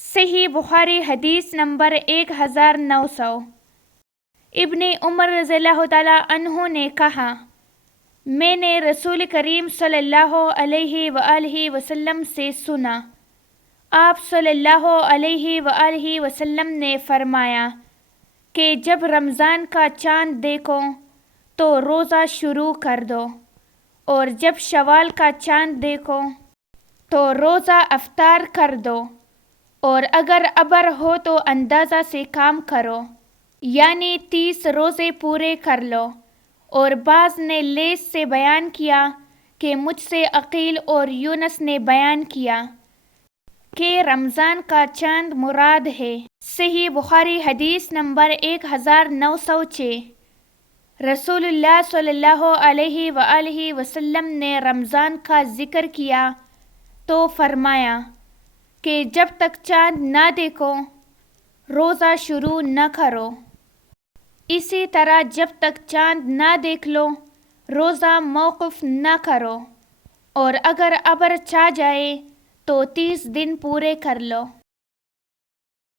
صحیح بخاری حدیث نمبر 1900۔ ابن عمر رضی اللہ تعالیٰ عنہ نے کہا، میں نے رسول کریم صلی اللہ علیہ وآلہ وسلم سے سنا، آپ صلی اللہ علیہ وآلہ وسلم نے فرمایا کہ جب رمضان کا چاند دیکھو تو روزہ شروع کر دو، اور جب شوال کا چاند دیکھو تو روزہ افطار کر دو، اور اگر ابر ہو تو اندازہ سے کام کرو، یعنی 30 روزے پورے کر لو۔ اور بعض نے لیث سے بیان کیا کہ مجھ سے عقیل اور یونس نے بیان کیا کہ رمضان کا چاند مراد ہے۔ صحیح بخاری حدیث نمبر 1906۔ رسول اللہ صلی اللہ علیہ وآلہ وسلم نے رمضان کا ذکر کیا تو فرمایا کہ جب تک چاند نہ دیکھو روزہ شروع نہ کرو، اسی طرح جب تک چاند نہ دیکھ لو روزہ موقوف نہ کرو، اور اگر ابر چھا جائے تو 30 دن پورے کر لو۔